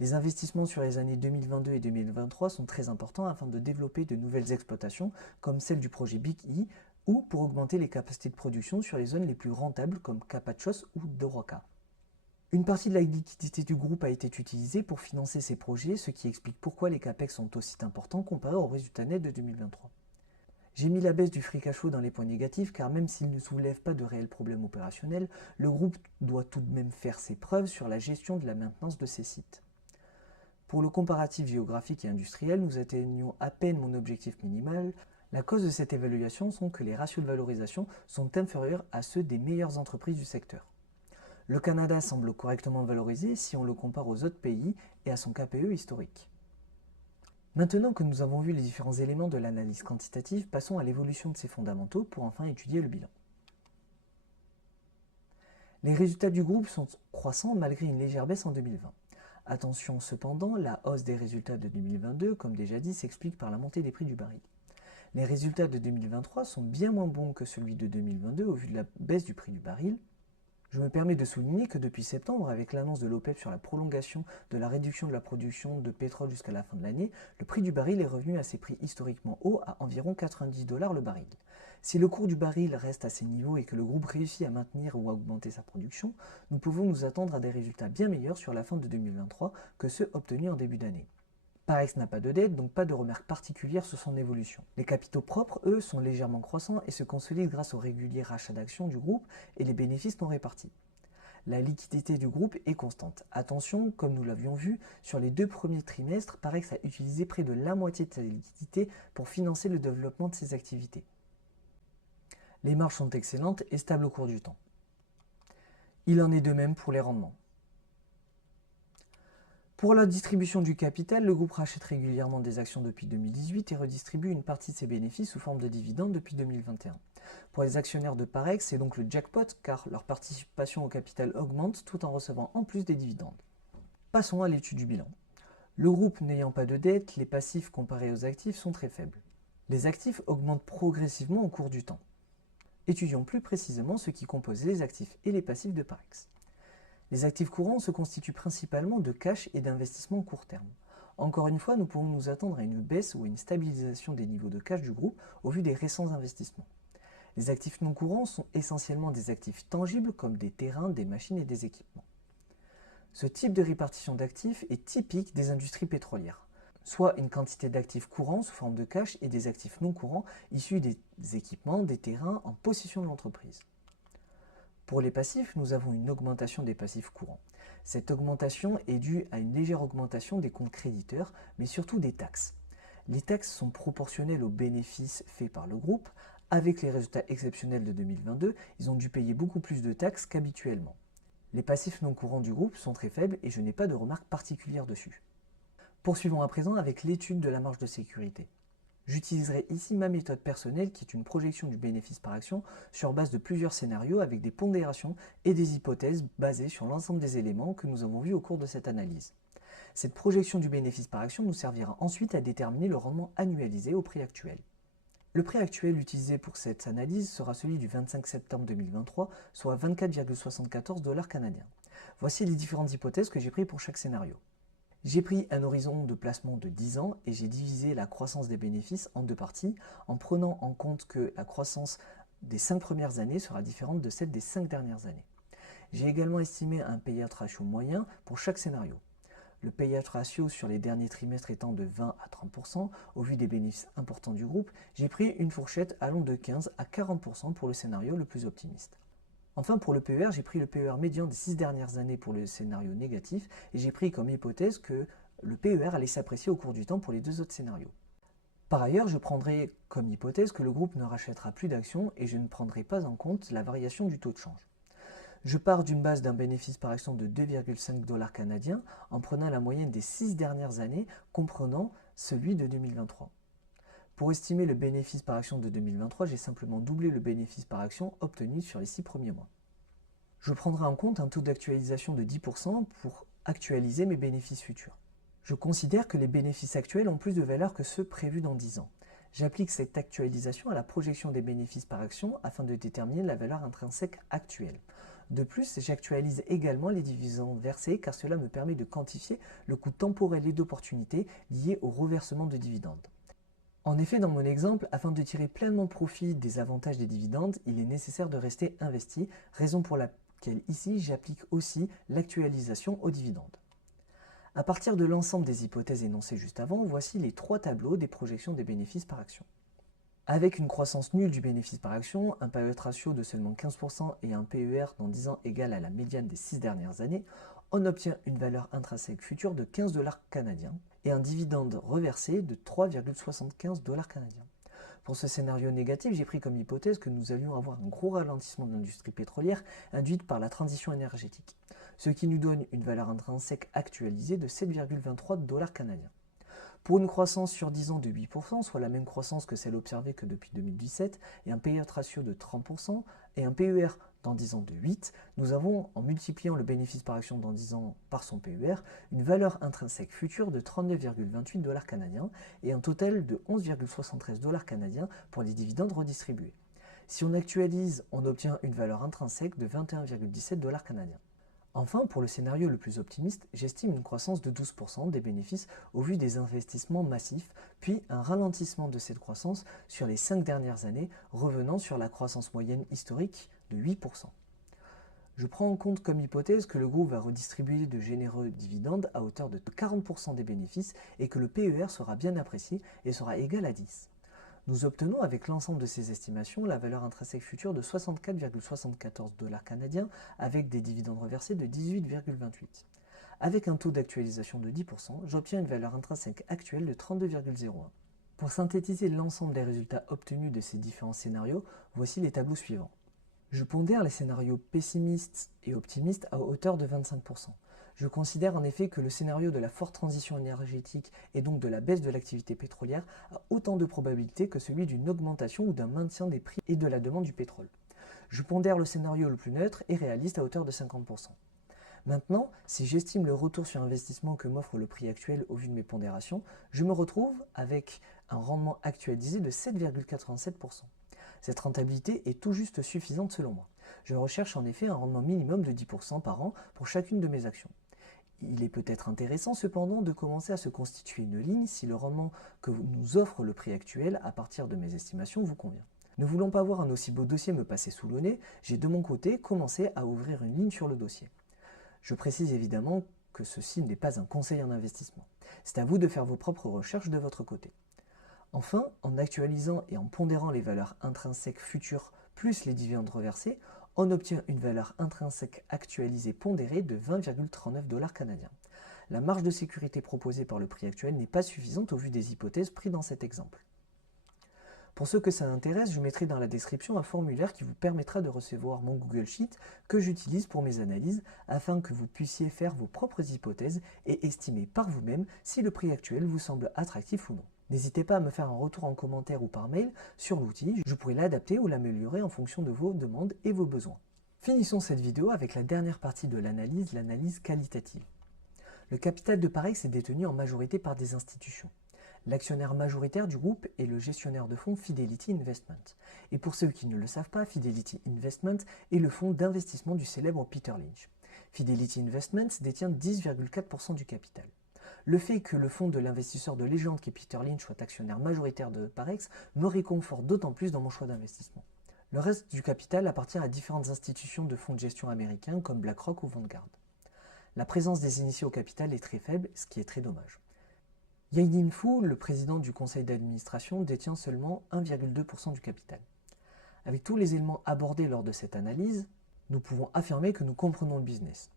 Les investissements sur les années 2022 et 2023 sont très importants afin de développer de nouvelles exploitations comme celle du projet Big E ou pour augmenter les capacités de production sur les zones les plus rentables comme Capachos ou Doroca. Une partie de la liquidité du groupe a été utilisée pour financer ces projets, ce qui explique pourquoi les CAPEX sont aussi importants comparés au résultat net de 2023. J'ai mis la baisse du free cash flow dans les points négatifs car même s'il ne soulève pas de réels problèmes opérationnels, le groupe doit tout de même faire ses preuves sur la gestion de la maintenance de ses sites. Pour le comparatif géographique et industriel, nous atteignons à peine mon objectif minimal. La cause de cette évaluation sont que les ratios de valorisation sont inférieurs à ceux des meilleures entreprises du secteur. Le Canada semble correctement valorisé si on le compare aux autres pays et à son KPE historique. Maintenant que nous avons vu les différents éléments de l'analyse quantitative, passons à l'évolution de ces fondamentaux pour enfin étudier le bilan. Les résultats du groupe sont croissants malgré une légère baisse en 2020. Attention cependant, la hausse des résultats de 2022, comme déjà dit, s'explique par la montée des prix du baril. Les résultats de 2023 sont bien moins bons que celui de 2022 au vu de la baisse du prix du baril. Je me permets de souligner que depuis septembre, avec l'annonce de l'OPEP sur la prolongation de la réduction de la production de pétrole jusqu'à la fin de l'année, le prix du baril est revenu à ses prix historiquement hauts à environ 90 $ le baril. Si le cours du baril reste à ces niveaux et que le groupe réussit à maintenir ou à augmenter sa production, nous pouvons nous attendre à des résultats bien meilleurs sur la fin de 2023 que ceux obtenus en début d'année. Parex n'a pas de dette, donc pas de remarques particulières sur son évolution. Les capitaux propres, eux, sont légèrement croissants et se consolident grâce au régulier rachat d'actions du groupe et les bénéfices non répartis. La liquidité du groupe est constante. Attention, comme nous l'avions vu, sur les 2 premiers trimestres, Parex a utilisé près de la moitié de sa liquidité pour financer le développement de ses activités. Les marges sont excellentes et stables au cours du temps. Il en est de même pour les rendements. Pour la distribution du capital, le groupe rachète régulièrement des actions depuis 2018 et redistribue une partie de ses bénéfices sous forme de dividendes depuis 2021. Pour les actionnaires de Parex, c'est donc le jackpot car leur participation au capital augmente tout en recevant en plus des dividendes. Passons à l'étude du bilan. Le groupe n'ayant pas de dette, les passifs comparés aux actifs sont très faibles. Les actifs augmentent progressivement au cours du temps. Étudions plus précisément ce qui compose les actifs et les passifs de Parex. Les actifs courants se constituent principalement de cash et d'investissements court terme. Encore une fois, nous pouvons nous attendre à une baisse ou à une stabilisation des niveaux de cash du groupe au vu des récents investissements. Les actifs non courants sont essentiellement des actifs tangibles comme des terrains, des machines et des équipements. Ce type de répartition d'actifs est typique des industries pétrolières, soit une quantité d'actifs courants sous forme de cash et des actifs non courants issus des équipements, des terrains en possession de l'entreprise. Pour les passifs, nous avons une augmentation des passifs courants. Cette augmentation est due à une légère augmentation des comptes créditeurs, mais surtout des taxes. Les taxes sont proportionnelles aux bénéfices faits par le groupe. Avec les résultats exceptionnels de 2022, ils ont dû payer beaucoup plus de taxes qu'habituellement. Les passifs non courants du groupe sont très faibles et je n'ai pas de remarques particulières dessus. Poursuivons à présent avec l'étude de la marge de sécurité. J'utiliserai ici ma méthode personnelle qui est une projection du bénéfice par action sur base de plusieurs scénarios avec des pondérations et des hypothèses basées sur l'ensemble des éléments que nous avons vus au cours de cette analyse. Cette projection du bénéfice par action nous servira ensuite à déterminer le rendement annualisé au prix actuel. Le prix actuel utilisé pour cette analyse sera celui du 25 septembre 2023, soit 24,74 $ canadiens. Voici les différentes hypothèses que j'ai prises pour chaque scénario. J'ai pris un horizon de placement de 10 ans et j'ai divisé la croissance des bénéfices en deux parties en prenant en compte que la croissance des 5 premières années sera différente de celle des 5 dernières années. J'ai également estimé un payout ratio moyen pour chaque scénario. Le payout ratio sur les derniers trimestres étant de 20 à 30%, au vu des bénéfices importants du groupe, j'ai pris une fourchette allant de 15 à 40% pour le scénario le plus optimiste. Enfin, pour le PER, j'ai pris le PER médian des 6 dernières années pour le scénario négatif et j'ai pris comme hypothèse que le PER allait s'apprécier au cours du temps pour les deux autres scénarios. Par ailleurs, je prendrai comme hypothèse que le groupe ne rachètera plus d'actions et je ne prendrai pas en compte la variation du taux de change. Je pars d'une base d'un bénéfice par action de 2,5 $ canadiens en prenant la moyenne des 6 dernières années, comprenant celui de 2023. Pour estimer le bénéfice par action de 2023, j'ai simplement doublé le bénéfice par action obtenu sur les 6 premiers mois. Je prendrai en compte un taux d'actualisation de 10% pour actualiser mes bénéfices futurs. Je considère que les bénéfices actuels ont plus de valeur que ceux prévus dans 10 ans. J'applique cette actualisation à la projection des bénéfices par action afin de déterminer la valeur intrinsèque actuelle. De plus, j'actualise également les dividendes versés car cela me permet de quantifier le coût temporel et d'opportunité lié au reversement de dividendes. En effet, dans mon exemple, afin de tirer pleinement profit des avantages des dividendes, il est nécessaire de rester investi, raison pour laquelle ici j'applique aussi l'actualisation aux dividendes. À partir de l'ensemble des hypothèses énoncées juste avant, voici les 3 tableaux des projections des bénéfices par action. Avec une croissance nulle du bénéfice par action, un payout ratio de seulement 15% et un PER dans 10 ans égal à la médiane des 6 dernières années, on obtient une valeur intrinsèque future de 15 $ canadiens et un dividende reversé de 3,75 $ canadiens. Pour ce scénario négatif, j'ai pris comme hypothèse que nous allions avoir un gros ralentissement de l'industrie pétrolière induite par la transition énergétique, ce qui nous donne une valeur intrinsèque actualisée de 7,23 $ canadiens. Pour une croissance sur 10 ans de 8%, soit la même croissance que celle observée que depuis 2017, et un payout ratio de 30% et un PER dans 10 ans de 8, nous avons, en multipliant le bénéfice par action dans 10 ans par son PER, une valeur intrinsèque future de 39,28 $ canadiens et un total de 11,73 $ canadiens pour les dividendes redistribués. Si on actualise, on obtient une valeur intrinsèque de 21,17 $ canadiens. Enfin, pour le scénario le plus optimiste, j'estime une croissance de 12% des bénéfices au vu des investissements massifs, puis un ralentissement de cette croissance sur les 5 dernières années, revenant sur la croissance moyenne historique de 8%. Je prends en compte comme hypothèse que le groupe va redistribuer de généreux dividendes à hauteur de 40% des bénéfices et que le PER sera bien apprécié et sera égal à 10. Nous obtenons avec l'ensemble de ces estimations la valeur intrinsèque future de 64,74 $ canadiens avec des dividendes reversés de 18,28. Avec un taux d'actualisation de 10%, j'obtiens une valeur intrinsèque actuelle de 32,01. Pour synthétiser l'ensemble des résultats obtenus de ces différents scénarios, voici les tableaux suivants. Je pondère les scénarios pessimistes et optimistes à hauteur de 25%. Je considère en effet que le scénario de la forte transition énergétique et donc de la baisse de l'activité pétrolière a autant de probabilités que celui d'une augmentation ou d'un maintien des prix et de la demande du pétrole. Je pondère le scénario le plus neutre et réaliste à hauteur de 50%. Maintenant, si j'estime le retour sur investissement que m'offre le prix actuel au vu de mes pondérations, je me retrouve avec un rendement actualisé de 7,87%. Cette rentabilité est tout juste suffisante selon moi. Je recherche en effet un rendement minimum de 10% par an pour chacune de mes actions. Il est peut-être intéressant cependant de commencer à se constituer une ligne si le rendement que nous offre le prix actuel à partir de mes estimations vous convient. Ne voulant pas voir un aussi beau dossier me passer sous le nez, j'ai de mon côté commencé à ouvrir une ligne sur le dossier. Je précise évidemment que ceci n'est pas un conseil en investissement. C'est à vous de faire vos propres recherches de votre côté. Enfin, en actualisant et en pondérant les valeurs intrinsèques futures plus les dividendes reversés, on obtient une valeur intrinsèque actualisée pondérée de 20,39 $ canadiens. La marge de sécurité proposée par le prix actuel n'est pas suffisante au vu des hypothèses prises dans cet exemple. Pour ceux que ça intéresse, je mettrai dans la description un formulaire qui vous permettra de recevoir mon Google Sheet que j'utilise pour mes analyses afin que vous puissiez faire vos propres hypothèses et estimer par vous-même si le prix actuel vous semble attractif ou non. N'hésitez pas à me faire un retour en commentaire ou par mail sur l'outil, je pourrai l'adapter ou l'améliorer en fonction de vos demandes et vos besoins. Finissons cette vidéo avec la dernière partie de l'analyse qualitative. Le capital de Parex est détenu en majorité par des institutions. L'actionnaire majoritaire du groupe est le gestionnaire de fonds Fidelity Investment. Et pour ceux qui ne le savent pas, Fidelity Investment est le fonds d'investissement du célèbre Peter Lynch. Fidelity Investment détient 10,4% du capital. Le fait que le fonds de l'investisseur de légende qui est Peter Lynch soit actionnaire majoritaire de Parex me réconforte d'autant plus dans mon choix d'investissement. Le reste du capital appartient à différentes institutions de fonds de gestion américains comme BlackRock ou Vanguard. La présence des initiés au capital est très faible, ce qui est très dommage. Yang Fu, le président du conseil d'administration, détient seulement 1,2% du capital. Avec tous les éléments abordés lors de cette analyse, nous pouvons affirmer que nous comprenons le business.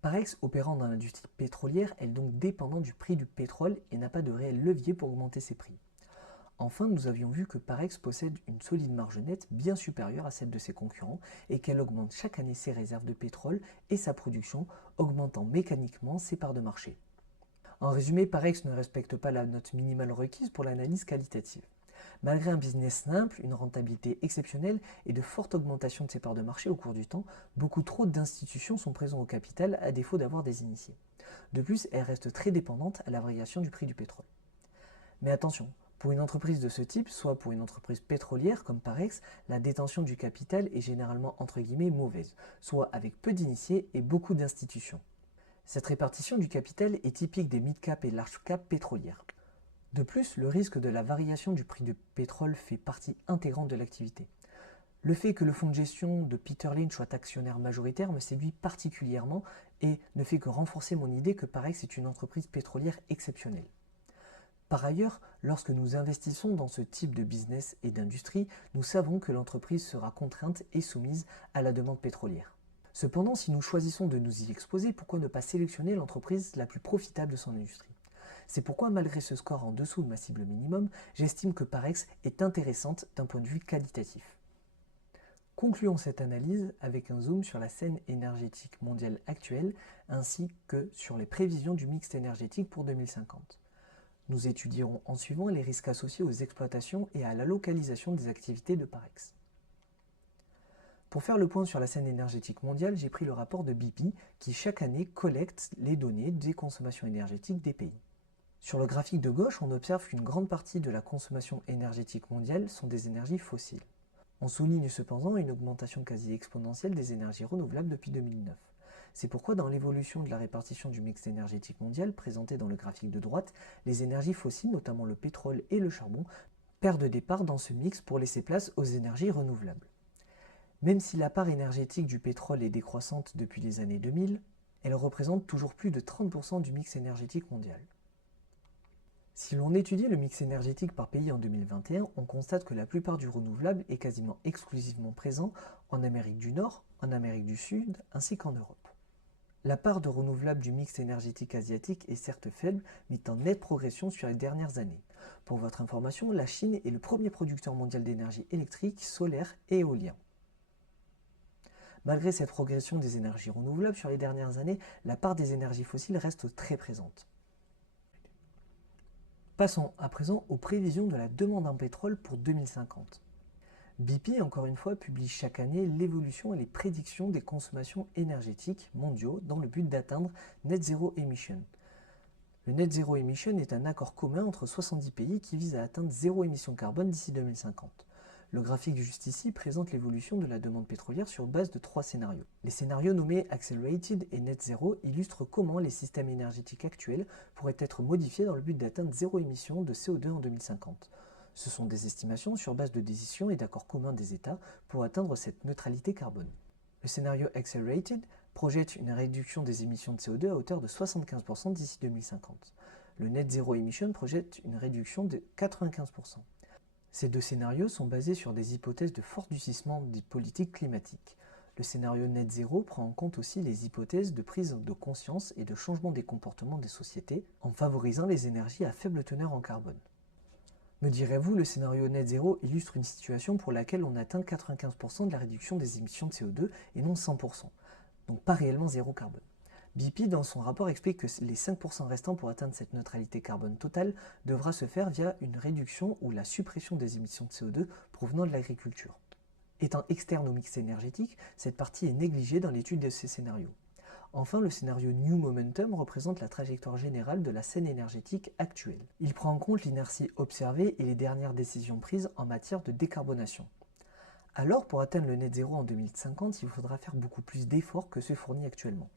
Parex, opérant dans l'industrie pétrolière, est donc dépendant du prix du pétrole et n'a pas de réel levier pour augmenter ses prix. Enfin, nous avions vu que Parex possède une solide marge nette bien supérieure à celle de ses concurrents et qu'elle augmente chaque année ses réserves de pétrole et sa production, augmentant mécaniquement ses parts de marché. En résumé, Parex ne respecte pas la note minimale requise pour l'analyse qualitative. Malgré un business simple, une rentabilité exceptionnelle et de fortes augmentations de ses parts de marché au cours du temps, beaucoup trop d'institutions sont présentes au capital à défaut d'avoir des initiés. De plus, elle reste très dépendante à la variation du prix du pétrole. Mais attention, pour une entreprise de ce type, soit pour une entreprise pétrolière comme Parex, la détention du capital est généralement entre guillemets mauvaise, soit avec peu d'initiés et beaucoup d'institutions. Cette répartition du capital est typique des mid-cap et large-cap pétrolières. De plus, le risque de la variation du prix du pétrole fait partie intégrante de l'activité. Le fait que le fonds de gestion de Peter Lynch soit actionnaire majoritaire me séduit particulièrement et ne fait que renforcer mon idée que Parex est une entreprise pétrolière exceptionnelle. Par ailleurs, lorsque nous investissons dans ce type de business et d'industrie, nous savons que l'entreprise sera contrainte et soumise à la demande pétrolière. Cependant, si nous choisissons de nous y exposer, pourquoi ne pas sélectionner l'entreprise la plus profitable de son industrie? C'est pourquoi, malgré ce score en dessous de ma cible minimum, j'estime que Parex est intéressante d'un point de vue qualitatif. Concluons cette analyse avec un zoom sur la scène énergétique mondiale actuelle ainsi que sur les prévisions du mix énergétique pour 2050. Nous étudierons en suivant les risques associés aux exploitations et à la localisation des activités de Parex. Pour faire le point sur la scène énergétique mondiale, j'ai pris le rapport de BP qui chaque année collecte les données des consommations énergétiques des pays. Sur le graphique de gauche, on observe qu'une grande partie de la consommation énergétique mondiale sont des énergies fossiles. On souligne cependant une augmentation quasi exponentielle des énergies renouvelables depuis 2009. C'est pourquoi dans l'évolution de la répartition du mix énergétique mondial présenté dans le graphique de droite, les énergies fossiles, notamment le pétrole et le charbon, perdent des parts dans ce mix pour laisser place aux énergies renouvelables. Même si la part énergétique du pétrole est décroissante depuis les années 2000, elle représente toujours plus de 30% du mix énergétique mondial. Si l'on étudie le mix énergétique par pays en 2021, on constate que la plupart du renouvelable est quasiment exclusivement présent en Amérique du Nord, en Amérique du Sud ainsi qu'en Europe. La part de renouvelable du mix énergétique asiatique est certes faible, mais est en nette progression sur les dernières années. Pour votre information, la Chine est le premier producteur mondial d'énergie électrique, solaire et éolien. Malgré cette progression des énergies renouvelables sur les dernières années, la part des énergies fossiles reste très présente. Passons à présent aux prévisions de la demande en pétrole pour 2050. BP, encore une fois, publie chaque année l'évolution et les prédictions des consommations énergétiques mondiaux dans le but d'atteindre Net Zero Emission. Le Net Zero Emission est un accord commun entre 70 pays qui vise à atteindre zéro émission carbone d'ici 2050. Le graphique juste ici présente l'évolution de la demande pétrolière sur base de 3 scénarios. Les scénarios nommés Accelerated et Net Zero illustrent comment les systèmes énergétiques actuels pourraient être modifiés dans le but d'atteindre zéro émission de CO2 en 2050. Ce sont des estimations sur base de décisions et d'accords communs des États pour atteindre cette neutralité carbone. Le scénario Accelerated projette une réduction des émissions de CO2 à hauteur de 75% d'ici 2050. Le Net Zero Emission projette une réduction de 95%. Ces deux scénarios sont basés sur des hypothèses de fort durcissement des politiques climatiques. Le scénario net zéro prend en compte aussi les hypothèses de prise de conscience et de changement des comportements des sociétés en favorisant les énergies à faible teneur en carbone. Me direz-vous, le scénario net zéro illustre une situation pour laquelle on atteint 95% de la réduction des émissions de CO2 et non 100%, donc pas réellement zéro carbone. BP, dans son rapport, explique que les 5% restants pour atteindre cette neutralité carbone totale devra se faire via une réduction ou la suppression des émissions de CO2 provenant de l'agriculture. Étant externe au mix énergétique, cette partie est négligée dans l'étude de ces scénarios. Enfin, le scénario New Momentum représente la trajectoire générale de la scène énergétique actuelle. Il prend en compte l'inertie observée et les dernières décisions prises en matière de décarbonation. Alors, pour atteindre le net zéro en 2050, il faudra faire beaucoup plus d'efforts que ceux fournis actuellement.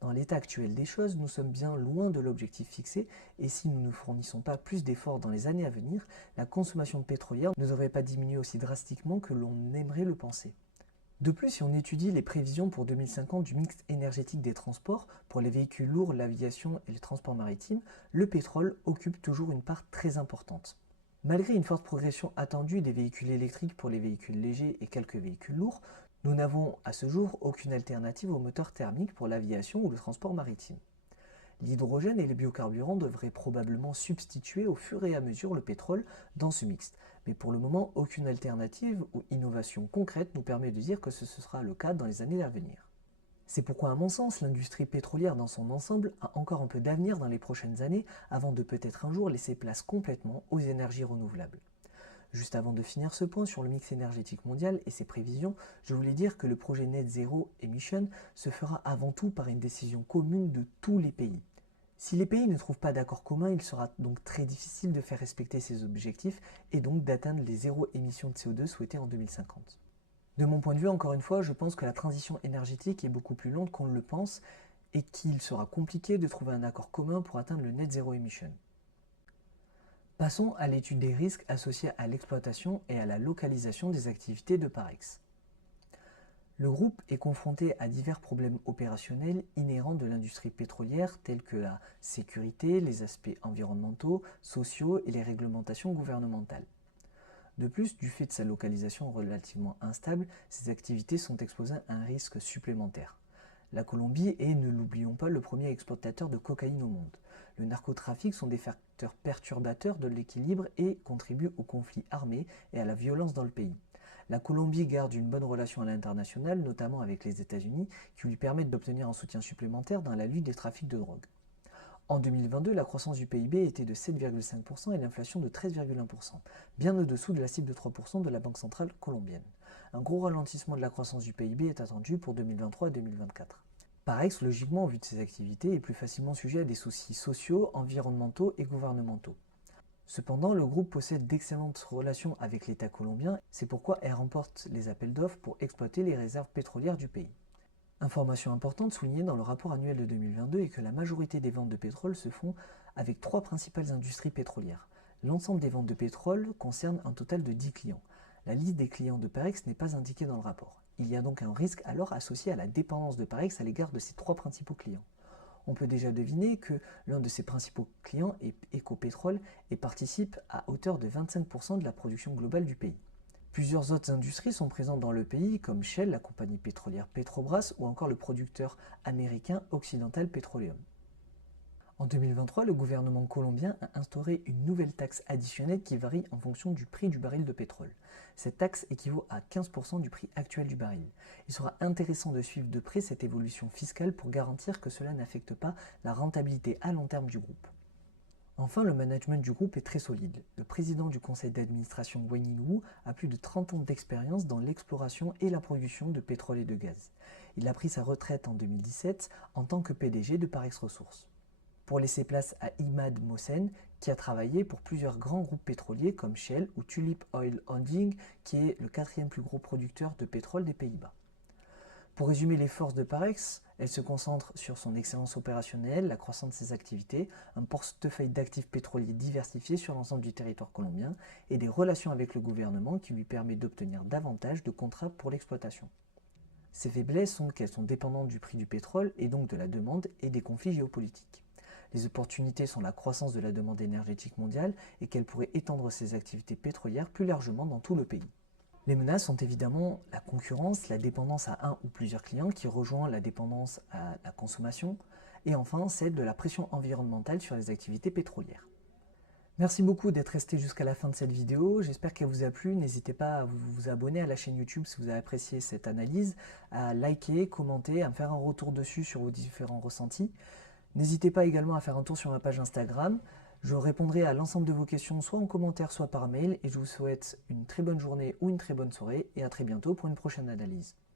Dans l'état actuel des choses, nous sommes bien loin de l'objectif fixé, et si nous ne fournissons pas plus d'efforts dans les années à venir, la consommation pétrolière ne devrait pas diminuer aussi drastiquement que l'on aimerait le penser. De plus, si on étudie les prévisions pour 2050 du mix énergétique des transports, pour les véhicules lourds, l'aviation et les transports maritimes, le pétrole occupe toujours une part très importante. Malgré une forte progression attendue des véhicules électriques pour les véhicules légers et quelques véhicules lourds, nous n'avons à ce jour aucune alternative aux moteurs thermiques pour l'aviation ou le transport maritime. L'hydrogène et les biocarburants devraient probablement substituer au fur et à mesure le pétrole dans ce mix. Mais pour le moment, aucune alternative ou innovation concrète nous permet de dire que ce sera le cas dans les années à venir. C'est pourquoi, à mon sens, l'industrie pétrolière dans son ensemble a encore un peu d'avenir dans les prochaines années avant de peut-être un jour laisser place complètement aux énergies renouvelables. Juste avant de finir ce point sur le mix énergétique mondial et ses prévisions, je voulais dire que le projet Net Zero Emission se fera avant tout par une décision commune de tous les pays. Si les pays ne trouvent pas d'accord commun, il sera donc très difficile de faire respecter ces objectifs et donc d'atteindre les zéro émissions de CO2 souhaités en 2050. De mon point de vue, encore une fois, je pense que la transition énergétique est beaucoup plus lente qu'on le pense et qu'il sera compliqué de trouver un accord commun pour atteindre le Net Zero Emission. Passons à l'étude des risques associés à l'exploitation et à la localisation des activités de Parex. Le groupe est confronté à divers problèmes opérationnels inhérents de l'industrie pétrolière tels que la sécurité, les aspects environnementaux, sociaux et les réglementations gouvernementales. De plus, du fait de sa localisation relativement instable, ces activités sont exposées à un risque supplémentaire. La Colombie est, ne l'oublions pas, le premier exportateur de cocaïne au monde. Le narcotrafic sont des facteurs perturbateurs de l'équilibre et contribuent aux conflits armés et à la violence dans le pays. La Colombie garde une bonne relation à l'international, notamment avec les États-Unis, qui lui permettent d'obtenir un soutien supplémentaire dans la lutte des trafics de drogue. En 2022, la croissance du PIB était de 7,5% et l'inflation de 13,1%, bien au-dessous de la cible de 3% de la Banque centrale colombienne. Un gros ralentissement de la croissance du PIB est attendu pour 2023 et 2024. Parex, logiquement, au vu de ses activités, est plus facilement sujet à des soucis sociaux, environnementaux et gouvernementaux. Cependant, le groupe possède d'excellentes relations avec l'État colombien, c'est pourquoi elle remporte les appels d'offres pour exploiter les réserves pétrolières du pays. Information importante soulignée dans le rapport annuel de 2022 est que la majorité des ventes de pétrole se font avec 3 principales industries pétrolières. L'ensemble des ventes de pétrole concerne un total de 10 clients. La liste des clients de Parex n'est pas indiquée dans le rapport. Il y a donc un risque alors associé à la dépendance de Parex à l'égard de ses 3 principaux clients. On peut déjà deviner que l'un de ses principaux clients est Ecopétrol et participe à hauteur de 25% de la production globale du pays. Plusieurs autres industries sont présentes dans le pays, comme Shell, la compagnie pétrolière Petrobras, ou encore le producteur américain Occidental Petroleum. En 2023, le gouvernement colombien a instauré une nouvelle taxe additionnelle qui varie en fonction du prix du baril de pétrole. Cette taxe équivaut à 15% du prix actuel du baril. Il sera intéressant de suivre de près cette évolution fiscale pour garantir que cela n'affecte pas la rentabilité à long terme du groupe. Enfin, le management du groupe est très solide. Le président du conseil d'administration Wang Yinwu a plus de 30 ans d'expérience dans l'exploration et la production de pétrole et de gaz. Il a pris sa retraite en 2017 en tant que PDG de Parex Ressources. Pour laisser place à Imad Mohsen, qui a travaillé pour plusieurs grands groupes pétroliers comme Shell ou Tulip Oil Holding, qui est le 4e plus gros producteur de pétrole des Pays-Bas. Pour résumer les forces de Parex, elle se concentre sur son excellence opérationnelle, la croissance de ses activités, un portefeuille d'actifs pétroliers diversifié sur l'ensemble du territoire colombien et des relations avec le gouvernement qui lui permet d'obtenir davantage de contrats pour l'exploitation. Ses faiblesses sont qu'elles sont dépendantes du prix du pétrole et donc de la demande et des conflits géopolitiques. Les opportunités sont la croissance de la demande énergétique mondiale et qu'elle pourrait étendre ses activités pétrolières plus largement dans tout le pays. Les menaces sont évidemment la concurrence, la dépendance à un ou plusieurs clients qui rejoint la dépendance à la consommation, et enfin celle de la pression environnementale sur les activités pétrolières. Merci beaucoup d'être resté jusqu'à la fin de cette vidéo, j'espère qu'elle vous a plu, n'hésitez pas à vous abonner à la chaîne YouTube si vous avez apprécié cette analyse, à liker, commenter, à me faire un retour dessus sur vos différents ressentis. N'hésitez pas également à faire un tour sur ma page Instagram, je répondrai à l'ensemble de vos questions soit en commentaire soit par mail et je vous souhaite une très bonne journée ou une très bonne soirée et à très bientôt pour une prochaine analyse.